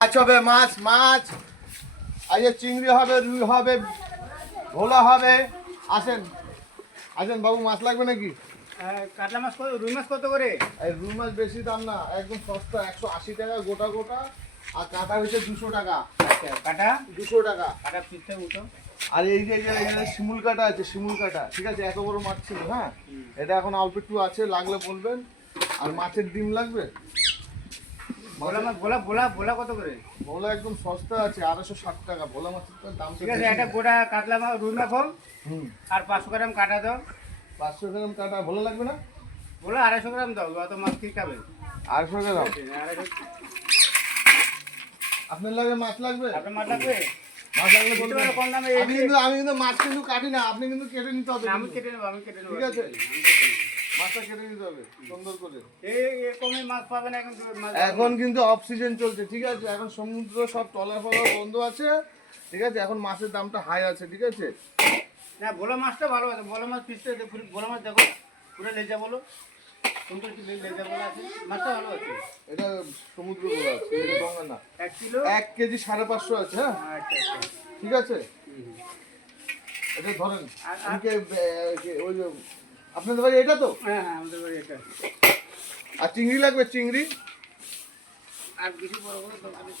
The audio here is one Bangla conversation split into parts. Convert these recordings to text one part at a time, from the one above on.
মাছ হবে, মাছ মাছ আজকে চিংড়ি হবে, রুই হবে, ভোলা হবে। আসেন আসেন বাবু, মাছ লাগবে নাকি? কাতলা মাছ কত, রুই মাছ কত করে? এই রুই মাছ বেশি দাম না, একদম সস্তা, 180 টাকা গোটা গোটা। আর কাটা হয়েছে 200 টাকা। আচ্ছা, কাটা 200 টাকা। কাটা পিসটা উঠো। আর এই যে এখানে শিমুল কাটা আছে, শিমুল কাটা, ঠিক আছে? এত বড় মাছ ছিল, হ্যাঁ। এটা এখন অল্প একটু আছে, লাগলে বলবেন। আর মাছের ডিম লাগবে। ভোলা মাছ, ভোলা ভোলা ভোলা কত করে? ভোলা একদম সস্তা আছে, 260 টাকা। ভোলা মাছের তো দাম ঠিক আছে, একটা গোটা কাতলা মাছ, রুই মাছ হোক। হুম। আর 500 গ্রাম কাটা দাও। 500 গ্রাম কাটা ভোলা লাগবে না? ভোলা 250 গ্রাম দাও, অত মাছ কি খাবে? 250 গ্রাম। 250। আপনার লাগে মাছ লাগবে? আপনার মাছ লাগবে? মাছ লাগলে দিতে বলবেন। পারো কম দামে। আমি কিন্তু মাছ কিন্তু কাটি না, আপনি কিন্তু কেটে নিতে হবে। না, আমি কেটে নেবো, আমি কেটে নেবো। ঠিক আছে? মাছটা কেটে নিতে হবে সুন্দর করে। এই কমে মাছ পাবে না এখন। এখন কিন্তু অফ সিজন চলছে, ঠিক আছে? এখন সমুদ্র সব টলার ফলার বন্ধ আছে, ঠিক আছে? এখন মাছের দামটা হাই আছে, ঠিক আছে? না, ভোলা মাছটা ভালো আছে। ভোলা মাছ পিসটা, ভোলা মাছ দেখো, পুরো লেজা বলো, সুন্দর লেজা বলো আছে, মাছটা ভালো আছে। এটা সমুদ্র গোলা আছে, এটা গঙ্গা না। 1 কিলো। 1 কেজি 550 আছে, হ্যাঁ। আচ্ছা আচ্ছা। ঠিক আছে, এটা ধরেন। আর- আমাকে ওই যে আপনাদের বাড়ি এটা তো? হ্যাঁ হ্যাঁ, আমাদের বাড়ি এটা। আর চিংড়ি লাগবে, চিংড়ি। আর কিছু বড় বড় দরকার নেই।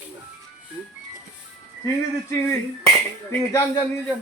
চিংড়ি চিংড়ি চিংড়ি, যান যান নিয়ে যান।